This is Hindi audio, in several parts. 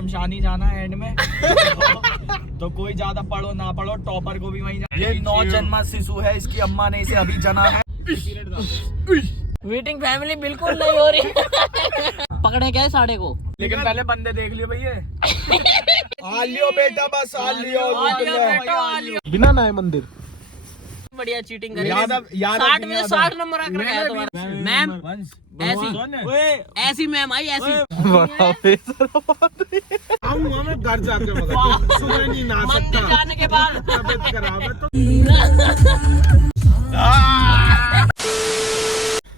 शमशानी जाना है एंड में। तो कोई ज्यादा पढ़ो ना पढ़ो, टॉपर को भी वहीं जाना। ये 9 जन्मा शिशु है, इसकी अम्मा ने इसे अभी जना है। मीटिंग फैमिली बिल्कुल नहीं हो रही। पकड़े क्या है साढ़े को, लेकिन पहले बंदे देख लियो भैया। आ लियो बेटा, बस आ लियो। बिना नए मंदिर बढ़िया चीटिंग करी। यादव 60 में 60 नंबर आकर गया तुम्हारा। मैम ऐसी मैम आई ऐसी। आऊंगा मैं घर जाके, मगर सुबह नहीं ना मंदिर सकता, जाने के बाद तबीयत खराब है तो।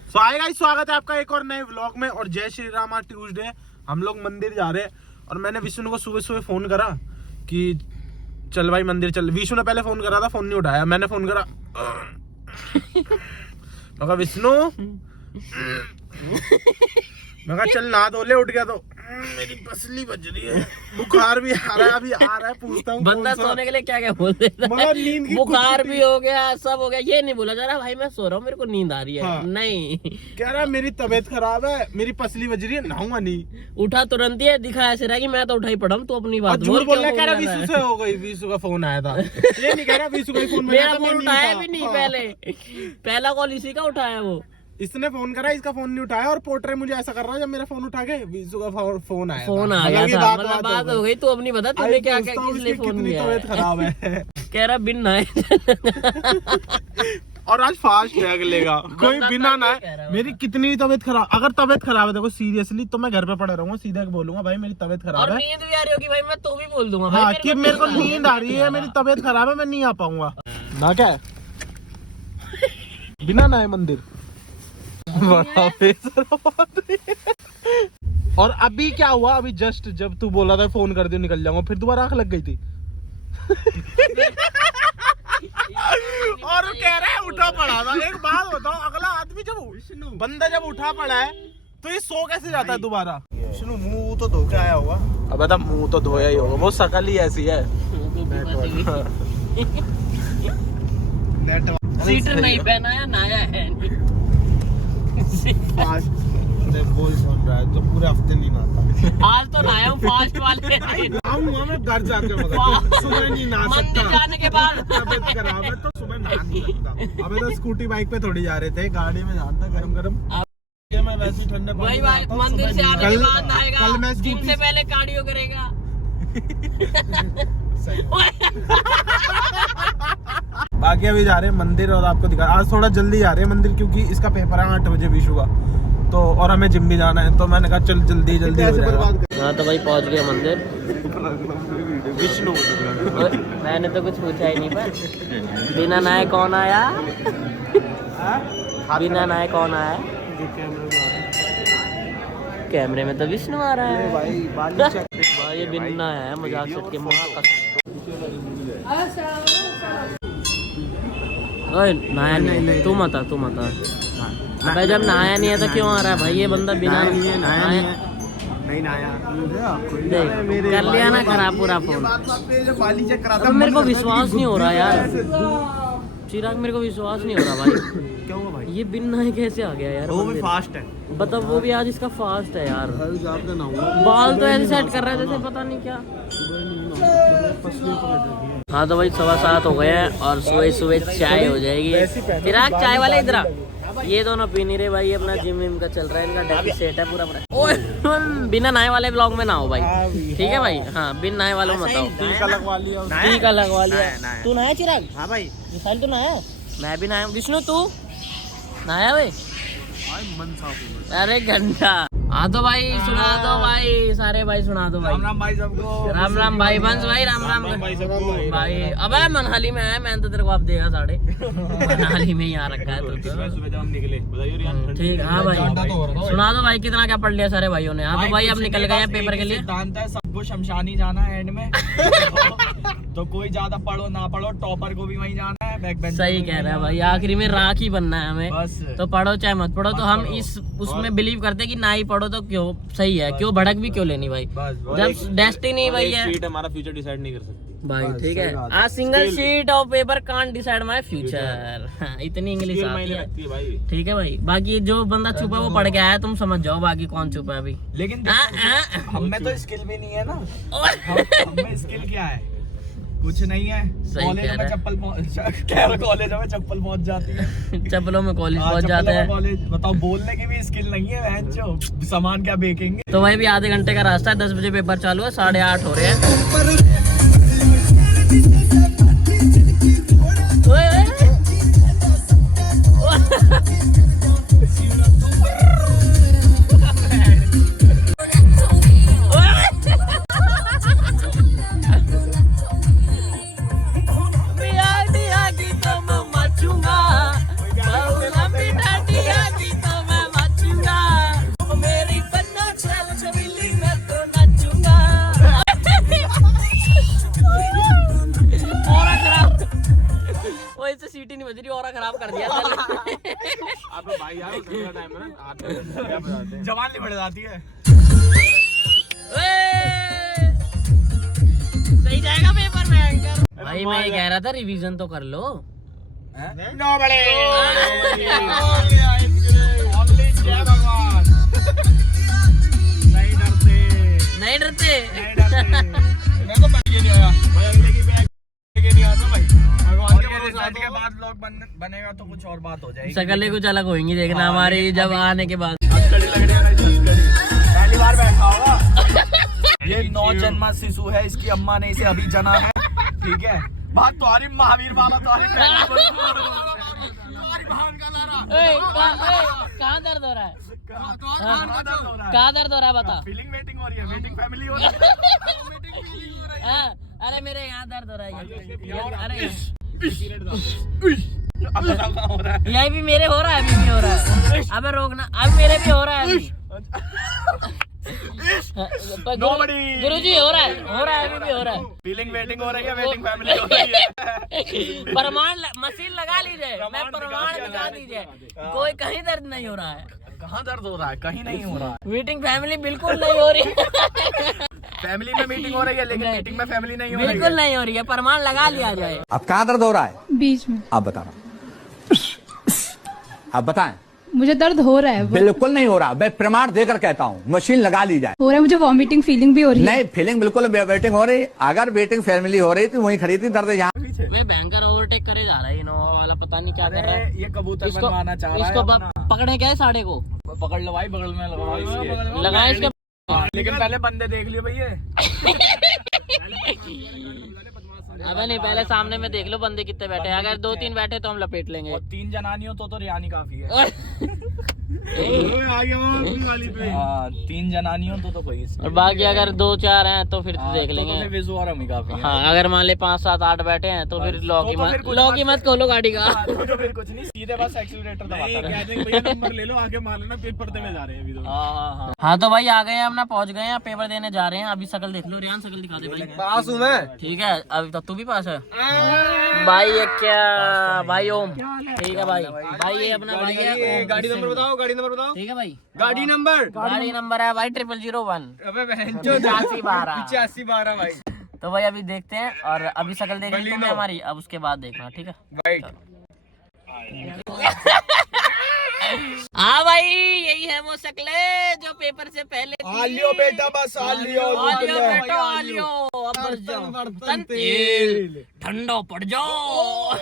So, हाय गाइस, स्वागत है आपका एक और नए व्लॉग में। और जय श्री राम। आज ट्यूसडे, हम लोग मंदिर जा रहे हैं। और मैंने विष्णु को सुबह सुबह फोन करा कि चल भाई मंदिर चल। विष्णु ने पहले फोन करा था, फोन नहीं उठाया। मैंने फोन करा, मैं कहा विष्णु, मैं कहा चल नहा धो ले। उठ गया तो मेरी पसली बज रही है, बुखार भी आ रहा है, अभी आ रहा है। पूछता हूँ बंदा सोने के लिए क्या क्या बोल देता मगर नींद है। की बुखार भी हो गया, सब हो गया, ये नहीं बोला जा रहा भाई मैं सो रहा हूँ, मेरे को नींद आ रही है। हाँ। नहीं, कह रहा है मेरी तबीयत खराब है, मेरी पसली बज रही है, नहाऊंगा नहीं। उठा तुरंत ही है, दिखा ऐसे रहा कि मैं तो उठा ही पड़ा हूँ, तू अपनी और बात झूठ बोल रहा है, क्यों कह रहा बोल रहा विशु है? से हो गई। विशु का फोन आया था, ये नहीं कह रहा विशु का फोन मेरा फोन उठाया भी नहीं। पहला कॉल इसी का उठाया वो। इसने फोन करा, इसका फोन नहीं उठाया। और पोर्ट्रे मुझे ऐसा कर रहा है, जब मेरा फोन उठा के विशु का फोन आया फोन था। आ गया मतलब था, मतलब बात हो गई। तू अपनी बता, तूने क्या क्या किसने फोन कितनी किया तबीयत खराब है। कह रहा बिन नहाए। और आज फास्ट है अगलेगा, कोई बिना ना कह रहा है। मेरी कितनी तबीयत खराब, अगर तबीयत खराब है देखो सीरियसली, तो मैं घर पे पड़ा रहूंगा। सीधा बोलूंगा भाई मेरी तबीयत खराब और है। नींद भी आ रही होगी भाई, मैं तो भी बोल दूंगा भाई हाँ कि मेरे को नींद आ रही है, मेरी तबीयत खराब है, मैं नहीं आ पाऊंगा ना। क्या है बिना नए मंदिर। और अभी क्या हुआ, अभी जस्ट जब तू बोला था फोन कर दे निकल जाऊंगा, फिर दोबारा आंख लग गई थी। और वो कह रहा है उठा पड़ा था। एक बात बताओ, अगला आदमी जब बंदा जब उठा पड़ा है तो ये सो कैसे जाता है दोबारा? विष्णु मुंह तो धो के आया होगा। अब तो मुंह तो धोया ही होगा, वो शकल ही ऐसी है। सीटर नहीं पहना है, नया है। बोल सुन रहा है तो पूरे हफ्ते नहीं नहाता। आज तो नया हूँ फास्ट वाले। आऊंगा मैं घर जाके, मगर सुबह नहीं नहा मंदिर सकता, जाने के बाद तबीयत खराब है तो सुबह नहा नहीं सकता। अबे तो स्कूटी बाइक पे थोड़ी जा रहे थे, गाड़ी में जानता गरम गरम। मैं वैसे ठंडे वही भाई, मंदिर से आने के बाद नहाएगा, कल मैं जिम स्कूटी से पहले कार्डियो करेगा। बाकी अभी जा रहे हैं मंदिर, और आपको दिखा, आज थोड़ा जल्दी जा रहे हैं मंदिर क्योंकि इसका पेपर है 8 बजे विशु का, तो और हमें जिम भी जाना है, तो मैंने कहा चल जल्दी हो जाएगा। हाँ तो भाई पहुंच गया मंदिर। विष्णु मैंने तो कुछ पूछा ही नहीं, पर बिना नहाए कौन आया? बिना नहाए कौन आया? कैमरे में तो विष्णु आ रहा है भाई, ये बिना नहाया है, मजाक से के माँ का। ओए नहाया नहीं, तू मत आ। अबे जब नहाया नहीं है तो क्यों आ रहा है भाई? ये बंदा बिना नहाया नहीं नहाया। देख कर लिया ना खराब पूरा फोन। अब मेरे को विश्वास नहीं हो रहा यार चिराग, मेरे को विश्वास नहीं हो रहा भाई। क्यों भाई? ये बिन नहाए कैसे आ गया यार? वो भी फास्ट है। बता, वो भी आज इसका फास्ट है यार। बाल तो ऐसे सेट कर रहा है जैसे पता नहीं क्या। हाँ तो भाई 7:15 हो गए हैं और सुबह सुबह चाय हो जाएगी। चिराग चाय वाले इधर आ। ये दोनों पी नहीं रहे भाई, अपना जिम विम का चल रहा है, इनका डेली सेट है पूरा। ओए बिना नहाए वाले ब्लॉग में ना हो भाई, ठीक है भाई? हाँ बिन नहाए वालों में बताओ। टीका लगवा लिया, टीका लगवा लिया। तू नहाया चिराग? हाँ भाई, मिसाइल तो नहाया, मैं भी नहाया। विष्णु तू नहाया भाई? मन साफ हो गया। अरे घंटा। हाँ तो भाई सुना दो भाई, सारे भाई सुना दो भाई। राम राम भाई सबको। राम राम भाई वंश भाई, राम राम भाई सबको। भाई। अबे मनाली में है, मैंने तो तेरे को आप देखा साढ़े मनाली में ही आ रखा है तो। सुबह जब हम निकले बताइए। ठीक, हाँ भाई सुना दो भाई, कितना क्या पढ़ लिया सारे भाइयों ने? हाँ तो भाई अब निकल गए हैं पेपर के लिए। सिद्धांत है, सबको शमशानी जाना है एंड में। तो कोई ज्यादा पढ़ो ना पढ़ो, टॉपर को भी वहीं जाना है, बैक बेंच। सही कह रहा है भाई, आखिरी में राख ही बनना है हमें। बस तो पढ़ो चाहे मत पढ़ो, तो हम इस उसमें बिलीव करते कि ना ही पढ़ो तो क्यों, सही है, क्यों भड़क भी क्यों लेनी भाई, बस जब डेस्टिनी वही है। सीट हमारा फ्यूचर डिसाइड नहीं कर सकती। भाई बस, ठीक सही है। बात a single sheet of paper can't decide my future. इतनी इंग्लिश आती है भाई। ठीक है भाई। बाकी जो बंदा छुपा वो पढ़ के आया, तुम समझ जाओ बाकी कौन छुपा है अभी। लेकिन हम में तो स्किल भी नहीं है ना। हम में स्किल क्या है? कुछ नहीं है। सही कॉलेज कह में रहा कॉलेज में चप्पल पहुंच जाती है। चप्पलों में कॉलेज हाँ, पहुंच जाते चप्पलों में हैं। कॉलेज। बताओ, बोलने की भी स्किल नहीं है बहन जो, सामान क्या बेचेंगे। तो भाई भी आधे घंटे का रास्ता है, 10 बजे पेपर चालू है, 8:30 हो रहे हैं। ओए, ओए। सीटी नहीं बज रही, और खराब कर दिया आप भाई यार टाइम है ना, क्या बताते हैं, जवान बढ़ जाती है। सही जाएगा पेपर में। भाई मैं ये कह रहा था रिवीजन तो कर लो। नो बड़े नहीं डरते। मैं तो बैठ के नहीं आया भाई, अगले की बैग के नहीं आता भाई। भगवान के भरोसे रिजल्ट के बाद लोग बनेगा तो कुछ और बात हो जाएगी। शकलें कुछ अलग होंगी देखना हमारी जब आने के बाद। हथकड़ी लग रही है ना, हथकड़ी पहली बार बैठा होगा। ये 9 जन्मा शिशु है, इसकी अम्मा ने इसे अभी जना है। ठीक है, बात तुम्हारी महावीर बाबा तुम्हारी बहन का लारा। कहाँ दर्द हो रहा है? कहाँ दर्द हो रहा है बता। फीलिंग वेटिंग हो रही है, वेटिंग फैमिली हो रही है। हाँ, अरे मेरे यहाँ दर्द हो रहा है। अरे हो रहा है। यही भी मेरे हो रहा है, अभी भी हो रहा है। अबे रोकना, अब मेरे भी हो रहा है अभी। गुरुजी हो रहा है, अभी भी हो रहा है। फीलिंग वेटिंग हो रही है, वेटिंग फैमिली हो रही है। प्रमाण मशीन लगा लीजिए, मैं प्रमाण दिखा दीजिए, कोई कहीं दर्द नहीं हो रहा है। कहाँ दर्द हो रहा है? कहीं नहीं हो रहा है। मीटिंग फैमिली बिल्कुल नहीं हो रही है। फैमिली में मीटिंग हो रही है, लेकिन मीटिंग में फैमिली नहीं हो रही है। बिल्कुल नहीं हो रही है, प्रमाण लगा लिया जाए। अब कहाँ दर्द हो रहा है? बीच में। आप बताना, आप बताएं। मुझे दर्द हो रहा है, बिल्कुल नहीं हो रहा, मैं प्रमाण देकर कहता हूँ, मशीन लगा ली जाए। हो रहा है, मुझे वॉमिटिंग फीलिंग भी हो रही है। नहीं, फीलिंग बिल्कुल वेटिंग हो रही। अगर वेटिंग फैमिली हो रही तो वहीं खड़ी थी, दर्द यहाँ। वे भयंकर ओवरटेक करे जा रहा है इनोवा वाला, पता नहीं क्या कर रहा है। ये कबूतर बनवाना चाह रहा है इसको अपना। पकड़े क्या है साढ़े को? पकड़ लो भाई, बगल में लगाओ इसके। लगाए इसके। लेकिन पहले बंदे देख लियो भैया। अबे नहीं, पहले सामने में देख लो बंदे कितने बैठे हैं। अगर 2-3 बैठे तो हम लपेट लेंगे। और 3 जनानियों तो रियानी काफी है। हाँ, 3 जनानियों तो कोई। और बाकी अगर 2-4 हैं तो फिर देख लेंगे। तो विजू और हम ही काफी है। हाँ, अगर मान ले 5-7-8 बैठे हैं तो फिर लॉक ही मत खोलो गाड़ी का। तो फिर कुछ नहीं, सीधे बस एक्सीलरेटर दबाता रहे। भैया नंबर ले लो, आगे मान लेना पेपर देने जा रहे हैं अभी तो। हाँ तो भाई आ गए हैं, अपना पहुंच गए हैं, पेपर देने जा रहे हैं। अभी शक्ल देख लो, रियान शक्ल दिखा दे भाई। पास हूँ मैं। ठीक है, अभी तक तू भी पास है भाई। ये क्या भाई? ओम ठीक है भाई। भाई ये अपना भाई है। गाड़ी नंबर बताओ, गाड़ी नंबर बताओ। ठीक है भाई, गाड़ी नंबर है भाई 0001 अबे बहन 8512 भाई। तो भाई अभी देखते हैं, और अभी शक्ल देख ली तुमने हमारी, अब उसके बाद देखना। ठीक है राइट। हाँ भाई, यही है वो शक्लें जो पेपर से पहले थी। आ लियो बेटा, बस आ लियो। बेटा आ लियो, अब बस जाओ। तेल ठंडा पड़ जाओ।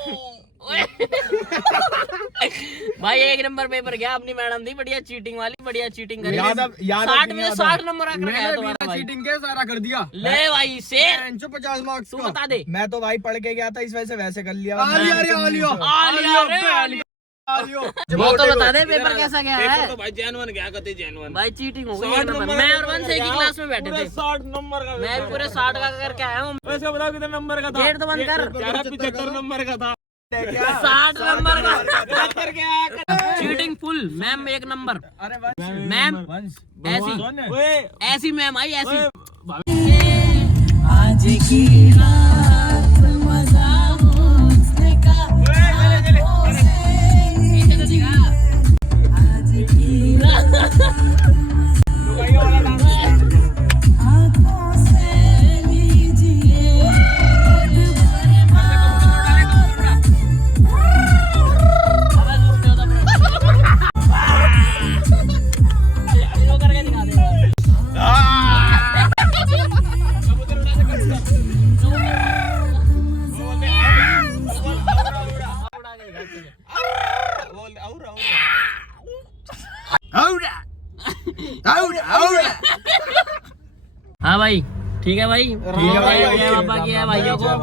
भाई 1 नंबर पेपर गया, अपनी मैडम दी बढ़िया चीटिंग वाली, बढ़िया चीटिंग करी। 60 में 60 नंबर रख रखा है तुम्हारा भाई। चीटिंग के सारा कर दिया। ले भाई शेर, 50 मार्क्स तू बता दे। मैं तो भाई पढ़ के गया था, इस वजह से वैसे कर लिया। वो तो बता दे पेपर कैसा गया है। तो भाई जेनुइन गया, कहते जेनुइन। भाई चीटिंग हो गई। मैं और 1 से एक ही क्लास में बैठे थे। 60 नंबर का। मैं भी पूरे 60 का करके आया हूँ। वैसे बताओ कितने नंबर का था? गेट तो बंद कर। 75 नंबर का था। 60 नंबर का cheating full. Ma'am 1 number. Ma'am ऐसी मैम आई ऐसी। आज की रात मजा उसने का। आज की रात आँखों से लीजिए हाँ भाई ठीक है भाई, ठीक है भाई, पापा की है भाइयों को। हाँ।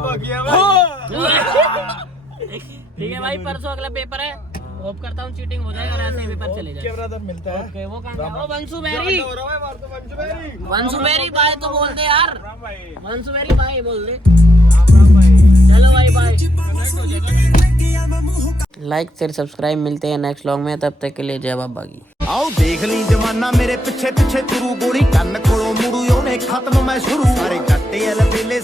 ठीक है भाई, परसों अगला पेपर है, होप करता हूँ चीटिंग हो जाएगा और ऐसे ही पेपर चले जाए। ब्रदर मिलता है। ओके, वो कहाँ गया? ओ वंशु बेरी, वंशु बेरी बाय तो बोल दे यार, वंशु बेरी बाय बोल दे। चलो भाई बाय। लाइक शेयर सब्सक्राइब, मिलते हैं नेक्स्ट व्लॉग में, तब तक के लिए जय बाबा की। आओ देख ली जमाना मेरे पिछे पिछे तुरू गोली कन्न कोलों मुड़ू ओने खत्म मैं शुरू सारे गट्टे अलबेले